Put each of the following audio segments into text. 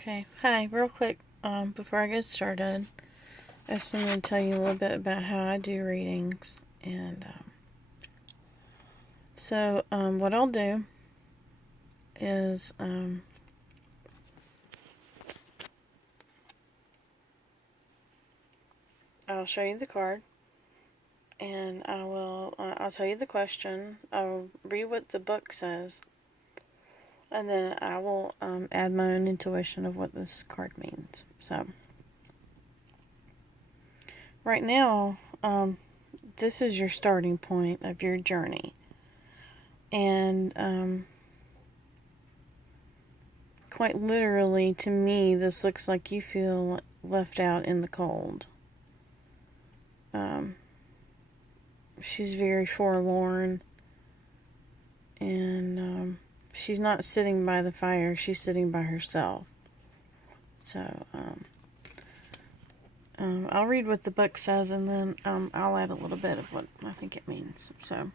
Okay, hi, real quick, before I get started, I just wanted to tell you a little bit about how I do readings. And, what I'll do is, I'll show you the card, and I'll tell you the question, I'll read what the book says, and then I will, add my own intuition of what this card means. So, right now, this is your starting point of your journey. And, quite literally, to me, this looks like you feel left out in the cold. She's very forlorn, and she's not sitting by the fire, she's sitting by herself. So, I'll read what the book says, and then I'll add a little bit of what I think it means. So,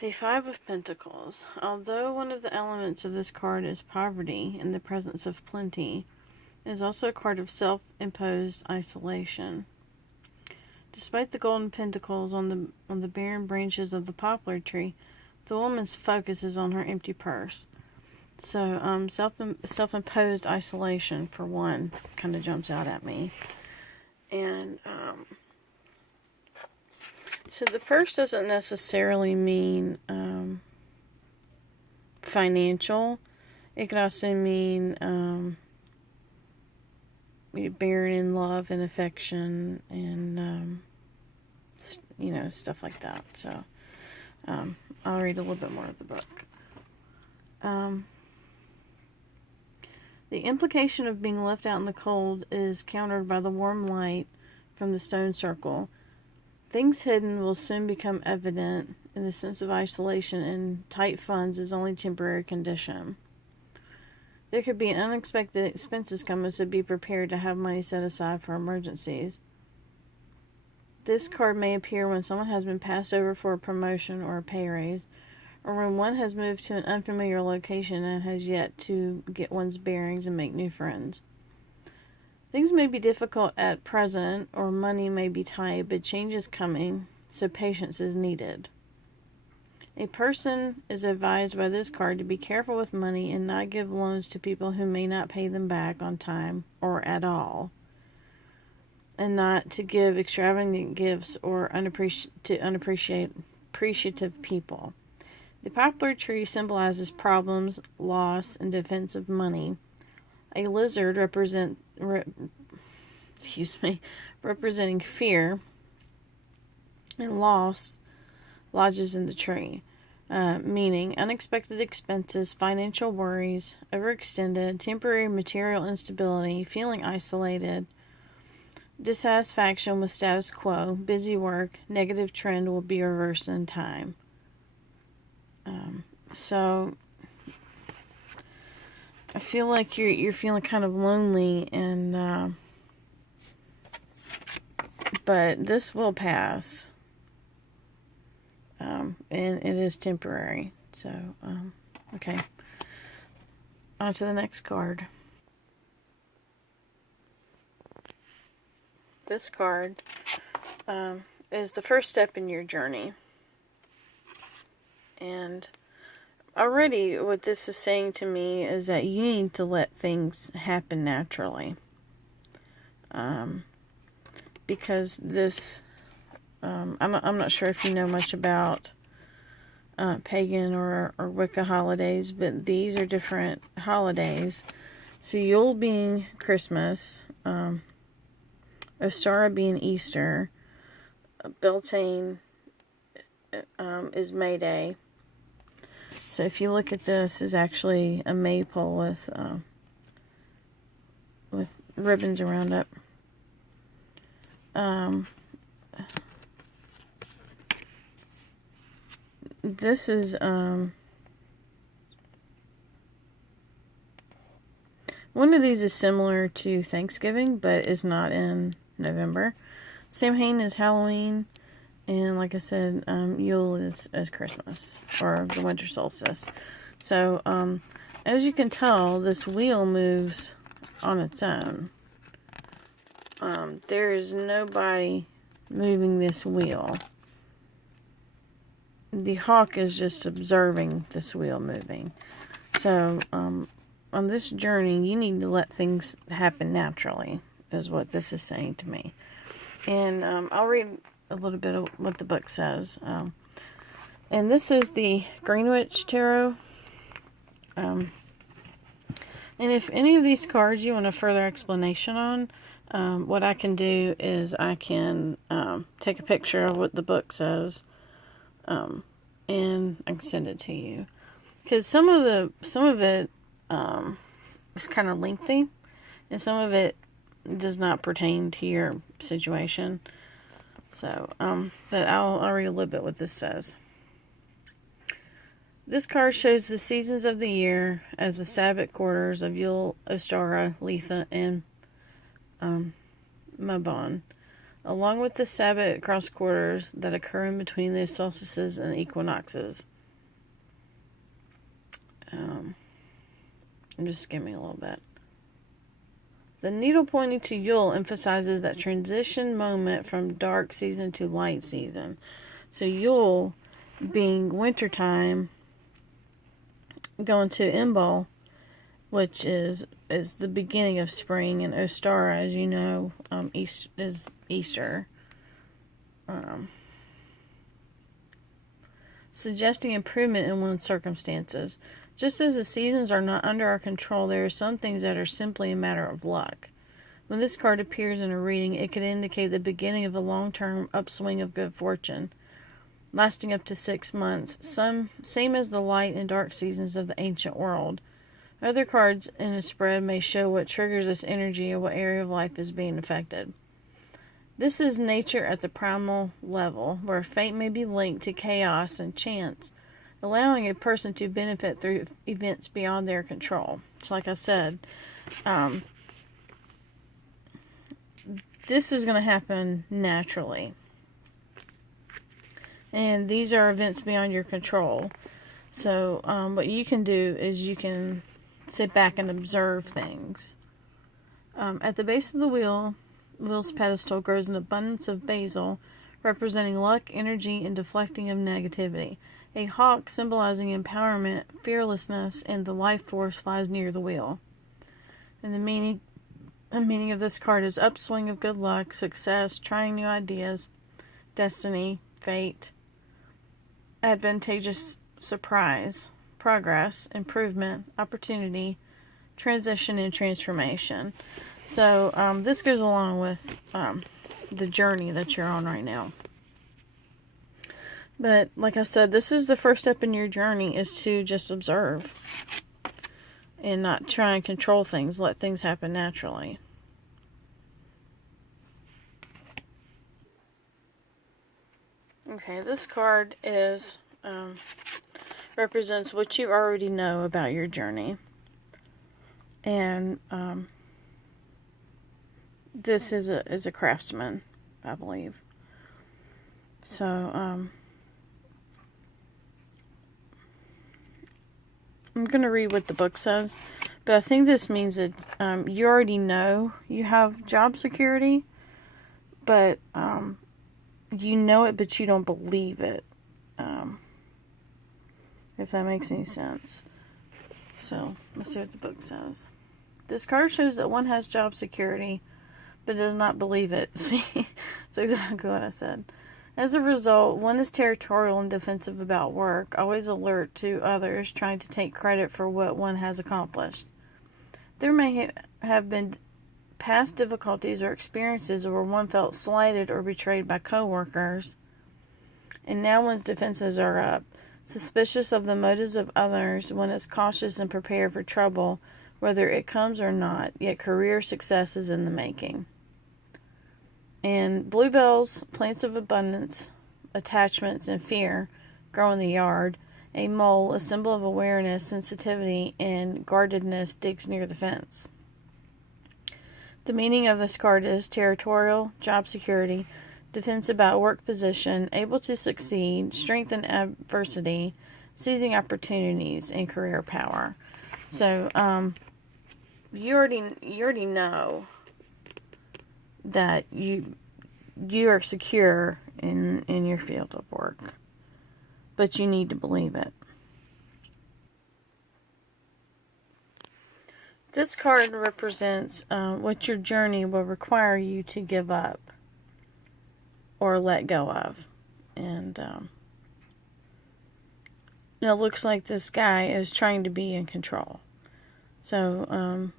the Five of Pentacles. Although one of the elements of this card is poverty in the presence of plenty, it is also a card of self-imposed isolation. Despite the golden pentacles on the barren branches of the poplar tree, the woman's focus is on her empty purse. So, self-imposed isolation, for one, kind of jumps out at me. And, so the purse doesn't necessarily mean, financial. It could also mean, barren in love and affection and, stuff like that. So, I'll read a little bit more of the book. The implication of being left out in the cold is countered by the warm light from the stone circle. Things hidden will soon become evident, and the sense of isolation and tight funds is only a temporary condition. There could be unexpected expenses coming, so be prepared to have money set aside for emergencies. This card may appear when someone has been passed over for a promotion or a pay raise, or when one has moved to an unfamiliar location and has yet to get one's bearings and make new friends. Things may be difficult at present, or money may be tight, but change is coming, so patience is needed. A person is advised by this card to be careful with money and not give loans to people who may not pay them back on time or at all, and not to give extravagant gifts or appreciative people. The poplar tree symbolizes problems, loss, and defense of money. A lizard representing fear and loss lodges in the tree, meaning unexpected expenses, financial worries, overextended, temporary material instability, feeling isolated, dissatisfaction with status quo, busy work, negative trend will be reversed in time. So I feel like you're feeling kind of lonely, and but this will pass, and it is temporary. So okay, on to the next card. This card is the first step in your journey, and already what this is saying to me is that you need to let things happen naturally. Because this, I'm not sure if you know much about pagan or Wicca holidays, but these are different holidays. So Yule being Christmas, Ostara being Easter, Beltane is May Day. So if you look at this, is actually a maypole with ribbons around it. This is one of these is similar to Thanksgiving, but is not in November. Samhain is Halloween. And like I said, Yule is Christmas, or the winter solstice. So, as you can tell, this wheel moves on its own. There is nobody moving this wheel. The hawk is just observing this wheel moving. So, on this journey, you need to let things happen naturally, is what this is saying to me. And I'll read a little bit of what the book says. And this is the Greenwich Tarot. And if any of these cards you want a further explanation on, what I can do is I can take a picture of what the book says, and I can send it to you. Because some of it is kind of lengthy, and some of it does not pertain to your situation. So, but I'll read a little bit what this says. This card shows the seasons of the year as the Sabbath quarters of Yule, Ostara, Letha, and Mabon, along with the Sabbath cross quarters that occur in between the solstices and equinoxes. I'm just skimming a little bit. The needle pointing to Yule emphasizes that transition moment from dark season to light season. So Yule being wintertime, going to Imbolc, which is the beginning of spring, and Ostara, as you know, is Easter. Suggesting improvement in one's circumstances. Just as the seasons are not under our control, there are some things that are simply a matter of luck. When this card appears in a reading, it could indicate the beginning of a long-term upswing of good fortune, lasting up to 6 months, same as the light and dark seasons of the ancient world. Other cards in a spread may show what triggers this energy or what area of life is being affected. This is nature at the primal level, where fate may be linked to chaos and chance, allowing a person to benefit through events beyond their control. So like I said, this is going to happen naturally. And these are events beyond your control. So what you can do is you can sit back and observe things. At the base of the wheel's pedestal grows an abundance of basil, representing luck, energy, and deflecting of negativity. A hawk symbolizing empowerment, fearlessness, and the life force flies near the wheel. And the meaning of this card is upswing of good luck, success, trying new ideas, destiny, fate, advantageous surprise, progress, improvement, opportunity, transition, and transformation. So this goes along with the journey that you're on right now. But like I said, this is the first step in your journey, is to just observe and not try and control things. Let things happen naturally. Okay, this card is represents what you already know about your journey. And this is a craftsman, I believe. So I'm going to read what the book says, but I think this means that you already know you have job security, but you know it, but you don't believe it, if that makes any sense. So let's see what the book says. This card shows that one has job security, but does not believe it. See, that's exactly what I said. As a result, one is territorial and defensive about work, always alert to others, trying to take credit for what one has accomplished. There may have been past difficulties or experiences where one felt slighted or betrayed by coworkers, and now one's defenses are up. Suspicious of the motives of others, one is cautious and prepared for trouble, whether it comes or not, yet career success is in the making. And bluebells, plants of abundance, attachments, and fear grow in the yard. A mole, a symbol of awareness, sensitivity, and guardedness, digs near the fence. The meaning of this card is territorial, job security, defense about work position, able to succeed, strength in adversity, seizing opportunities, and career power. So, you already know that you are secure in your field of work, but you need to believe it. This card represents what your journey will require you to give up or let go of. And it looks like this guy is trying to be in control. So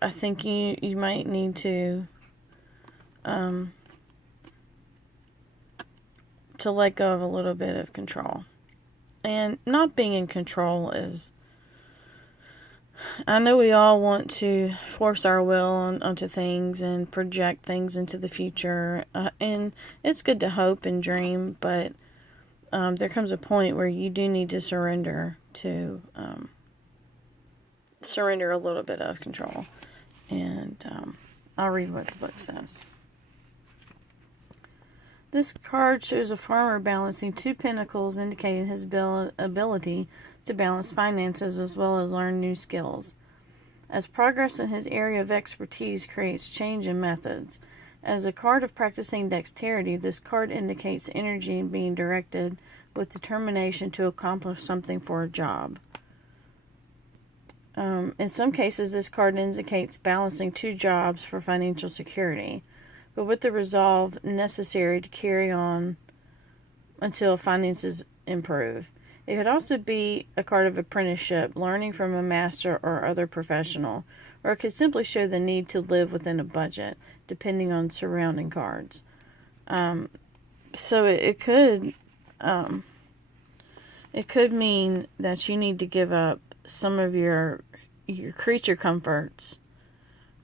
I think you might need to let go of a little bit of control. And not being in control is, I know we all want to force our will onto things and project things into the future, and it's good to hope and dream, but there comes a point where you do need to surrender a little bit of control. And I'll read what the book says. This card shows a farmer balancing 2 pentacles, indicating his ability to balance finances as well as learn new skills. As progress in his area of expertise creates change in methods. As a card of practicing dexterity, this card indicates energy being directed with determination to accomplish something for a job. In some cases, this card indicates balancing 2 jobs for financial security, but with the resolve necessary to carry on until finances improve. It could also be a card of apprenticeship, learning from a master or other professional, or it could simply show the need to live within a budget, depending on surrounding cards. So it could mean that you need to give up some of your creature comforts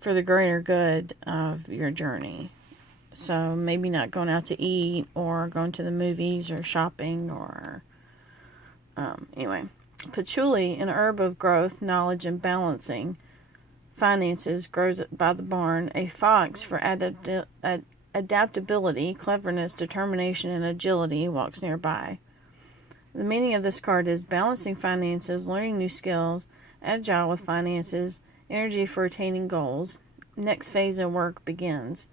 for the greater good of your journey. So maybe not going out to eat or going to the movies or shopping or anyway. Patchouli, an herb of growth, knowledge, and balancing finances, grows by the barn. A fox for adaptability, cleverness, determination, and agility walks nearby. The meaning of this card is balancing finances, learning new skills, agile with finances, energy for attaining goals. Next phase of work begins.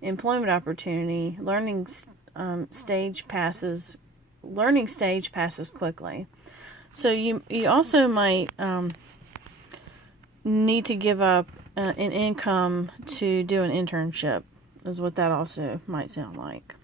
Employment opportunity, learning stage passes quickly. So you also might need to give up an income to do an internship, is what that also might sound like.